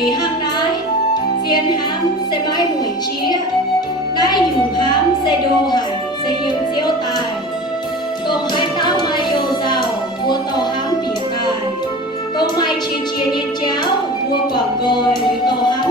thì hang nái phiền hám sẽ mãi mùi chia nái dùng hám sẽ đô hải sẽ hiếm diêu tài tổng hai tao mai yêu giàu vua tàu hám bỉa tài tổng mai chia chia nhiên cháo vua quảng gồi như tàu hám